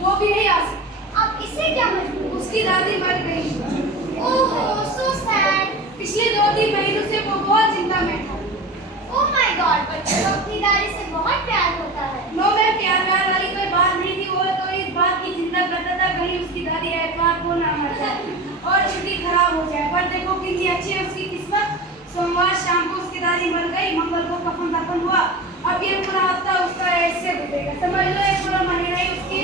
वो भी नहीं आ सकती। अब इससे क्या मजबूर? उसकी दादी मर गई। ओहो, सो सैड। पिछले 2-3 महीनों से वो बहुत चिंता में था। ओह माय गॉड, बच्चों को अपनी दादी से बहुत प्यार होता है। नो मैम, प्यार वाली कोई बात नहीं थी। वो तो इस बात की चिंता करता था कहीं उसकी दादी एतवार को ना मर जाए और छुट्टी खराब हो जाए। पर देखो कितनी अच्छी है उसकी किस्मत। सोमवार शाम को उसकी दादी मर गई, मंगल को कफन दफन हुआ। अब ये पूरा हफ्ता उसका ऐसे गुजरेगा, समझ लो एक पूरा महीना ही उसकी।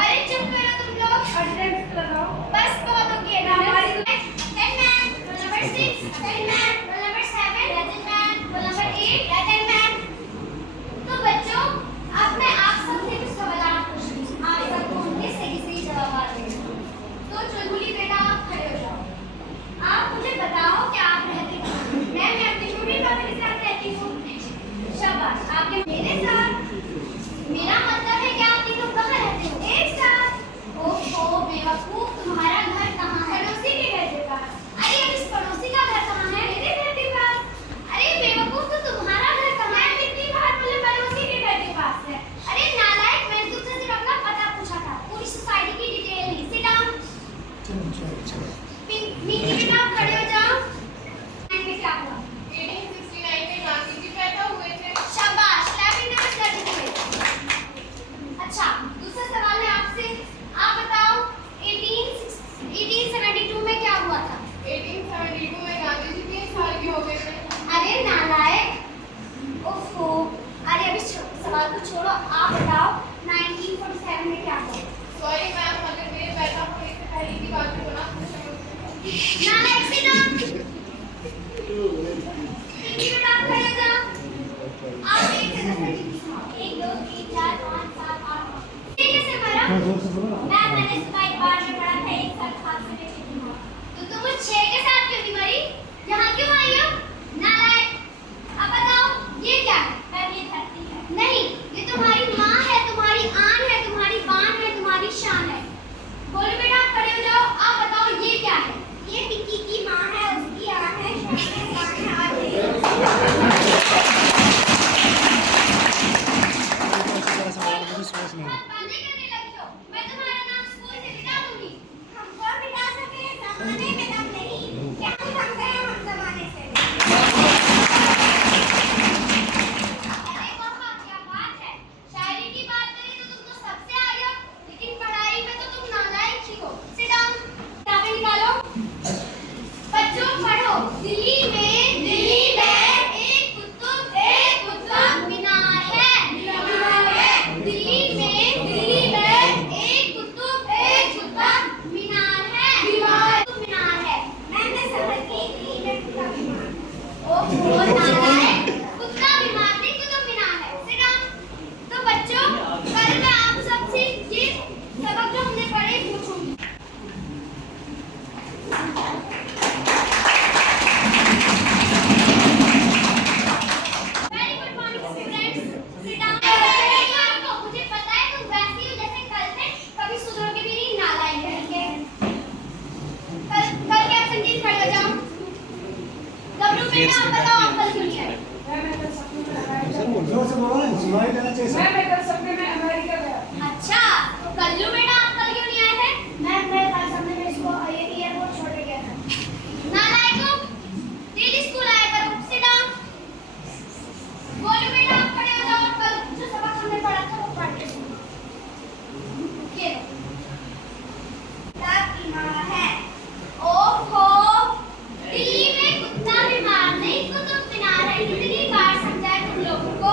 अरे चुप करो तुम लोग, अटेंडेंस लगाओ। बस बहुत हो गया। हमारी number 6 attend number 7 attend number 8 attend. तो बच्चों, अब मैं आप सबसे कुछ सवाल पूछूंगी, आप सबको उनके सही सही जवाब देंगे। तो चुलबुली बेटा, आप खड़े हो जाओ। आप मुझे बताओ कि आप रहते कहाँ? मैं अपनी मम्मी पापा के साथ रहती हूँ। शाबाश, आपके मेरे साथ? मेरा मतलब है कि आप तीनों कहाँ रहते हो? एक साथ। ओहो बेवकूफ, तुम्हारा घर कहाँ है? पड़ोसी के घर के पास। अरे अब इस पड़ोसी का घर कहाँ है? मेरे घर के पास। अरे बेवकूफ, तो तुम्हारा घर कहाँ है? इतनी बार बोले पड़ोसी के घर के पास है। अरे नालायक, मैंने तुमसे सिर्फ अपना पता पूछा था, पूरी सोसाइटी की डिटेल नहीं। Sit down. मिकी बेटा, आप खड़े हो जाओ। में क्या हुआ? 1869 में गांधी जी पैदा हुए थे। शाबाश, क्लैपिंग द सर्टिफिकेट। अच्छा, दूसरा सवाल है आपसे। आप बताओ 1872 में क्या हुआ था? 1872 में गांधी जी 3 साल के हो गए थे। अरे नालायक, ओफो। अरे अभी सवाल को छोड़ो, आप बताओ 1947 में क्या हुआ? सॉरी मैम, अगर मेरे पैदा होने से पहले की बात को ना पूछें। नालायक से ना। मिकी बेटा, आप खड़े हो जाओ। आप 1 से 10 तक गिनो। 1 2 3 4 5 7 8 ये कैसे मरा? मैंने सुबह एक बार में पढ़ा था, एक साथ हाथ से लेके गिनो। तो तुम 6 के साथ क्यों नहीं मरी? यहाँ क्यों आई हो? नालायक। अब बताओ ये क्या है? ये धरती है। नहीं, ये तुम्हारी माँ है, तुम्हारी आन है, तुम्हारी बान है, तुम्हारी शान है। बोलो बेटा, आप खड़े हो जाओ। आप बताओ ये क्या है? ये मिक्की की माँ है, उसकी आन है, शान है, बान है और बातें करने लगी हो। मैं तुम्हारा नाम स्कूल से मिटा दूंगी। हमको मिटा सके, जमाने में दम नहीं। क्या तुम हमसे हैं, हम जमाने से? अरे वाह, क्या बात है। शायरी की बात करें तो तुम तो सबसे आगे हो, लेकिन पढ़ाई में तो तुम नालायक ही हो। Sit down. किताबें निकालो। बच्चों पढ़ो। दिल्ली में एक कुतुब मीनार है। दिल्ली में एक कुतुब मीनार है। कुतुब मीनार है। मैंने समझ की दिल्ली में कुतुब मीनार। ओहो नालायक, कुतुब मीनार नहीं, कुतुब मीनार है। Sit down. तो बच्चों, कल मैं आप सबसे ये सबक जो हमने पढ़े पूछूंगी। Very good morning students, sit down. मुझे पता है तुम वैसे ही हो जैसे कल थे, कभी सुधरोगे भी नहीं, नालायक लड़के। कल के एब्सेंटीज खड़े हो जाओ। गबरू बेटा, आप बताओ आप कल क्यों नहीं आए? मैं कल सपने में अमेरिका गया। अच्छा, तो कल्लू बेटा, आप कल क्यों नहीं आए थे? मैं कल सपने में इसको एयरपोर्ट छोड़ के गया था। नालायकों, डेली स्कूल आया करो। Sit down. बोलो बेटा, आप खड़े हो जाओ। कल जो सबक हमने पढ़ा था वो पढ़ के सुनो। ये लो। कुत्ता बीमार है। ओहो, दिल्ली में कुत्ता बीमार नहीं, कुतुब मीनार है। कितनी बार समझाया तुम लोगों को?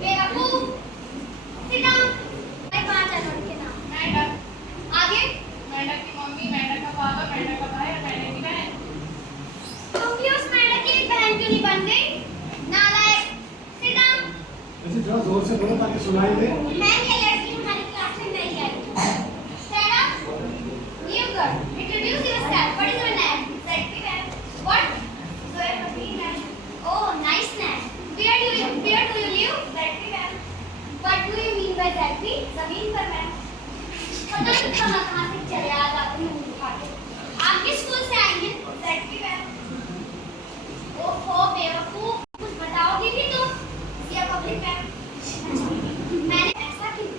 बेवकूफ। Sit down. 5 जनवरी के नाम। मेंढक। आगे। मेंढक की मम्मी, मेंढक का पापा, मेंढक का भाई और मेंढक की बहन। तुम भी उस मेंढक की बहन क्यों नहीं बन गई? नालायक। Sit down. थोड़ा जोर से बोलो ताकि सुनाई दे। मैं ये लड़की हमारी क्लास में नहीं आई। Stand up. New girl, introduce yourself. What is your name? What? Zoya Kabir. Oh, nice name. Where do you live? What do you mean by that? जमीन पर मैं। पता नहीं कहाँ से चले आज आप मुंह उठा के। आप किस स्कूल से आएंगे? ओहो बेवकूफ, कुछ बताओगी भी तुम? या पब्लिक में? मैंने ऐसा क्यों?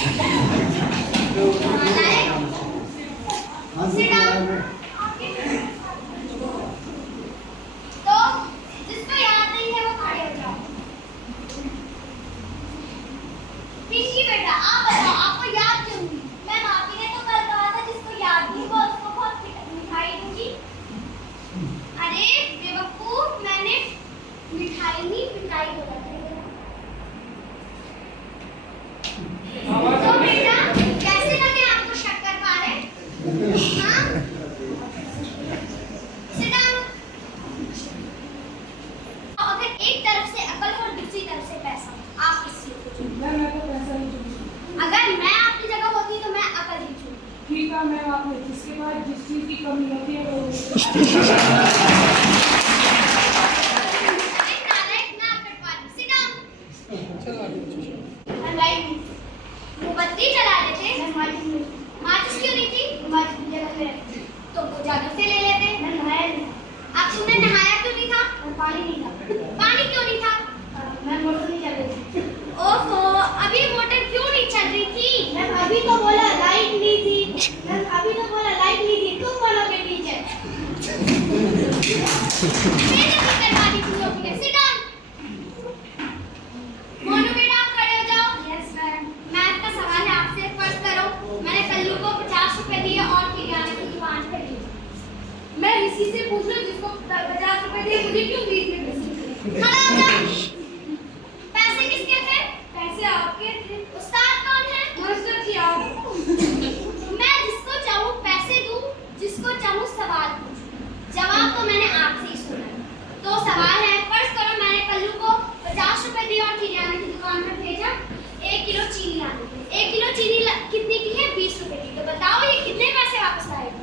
Sit down. तो जिसको याद नहीं है वो खड़े हो जाओ। पिंकी बेटा आप बताओ आपको याद क्यों नहीं? मैं माफी ने तो कल कहा था जिसको याद नहीं वो उसको बहुत मिठाई दूंगी। अरे बेवकूफ मैंने मिठाई नहीं पिटाई बोला था। तो बेटा कैसे लगे आपको शक्कर पारे? हाँ? Sit down. अगर एक तरफ से अकल और दूसरी तरफ से पैसा, आप किस चीज को चुनेंगे? मैं तो पैसा ही चुनूंगी। अगर मैं आपकी जगह होती तो मैं अकल ही चुनती। ठीक है, मैं आप जिसके पास जिस चीज की कमी होती है वो अरे नालायक ना पटवारी। Sit down. लाइट मोमबत्ती जला देते। माचिस क्यों नहीं थी? माचिस की जगह पे रखी। तो वो जादू से ले लेते। मैं नहाया नहीं था। आप तुमने नहाया क्यों नहीं था? पानी नहीं था। पानी क्यों नहीं था? मैं मोटर नहीं चल रही थी। ओहो अभी मोटर क्यों नहीं चल रही थी? मैं अभी तो बोला लाइट नहीं थी। मैं अभी तो बोला लाइट नहीं थी। तुम बनोगे टीचर। मेरे टीचर वाली तुम लोग के। Sit down. मोनू बेटा आप खड़े हो जाओ। Yes ma'am. मैथ का सवाल है आपसे। फर्ज करो मैंने कल्लू को 50 रुपए दिए और किराने की दुकान पे ली। मैं इसी से पूछ लूं जिसको 50 रुपए दिए मुझे क्यों 20 में पैसे दिए? खड़ा हो जा। पैसे किसके थे? पैसे आपके थे। उस्ताद कौन है? मास्टर जी आप। मैं जिसको चाहूँ पैसे दूँ, जिसको चाहूँ सवाल पूछूं। जवाब तो मैंने आपसे ही सुना। तो सवाल है फर्ज करो मैंने कल्लू को 50 रुपए दिए और किराने की दुकान पर भेजा 1 किलो चीनी लाने के लिए। 1 किलो चीनी कितने की है? 20 रुपए की। तो बताओ ये कितने पैसे वापस आएगा?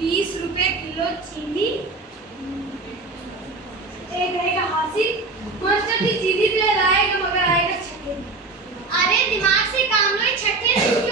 20 रुपए किलो चीनी एक रहेगा हासिल। मास्टर जी चीनी तो लाएगा मगर आएगा छठे। अरे दिमाग से काम लो। ये छठे दिन क्यों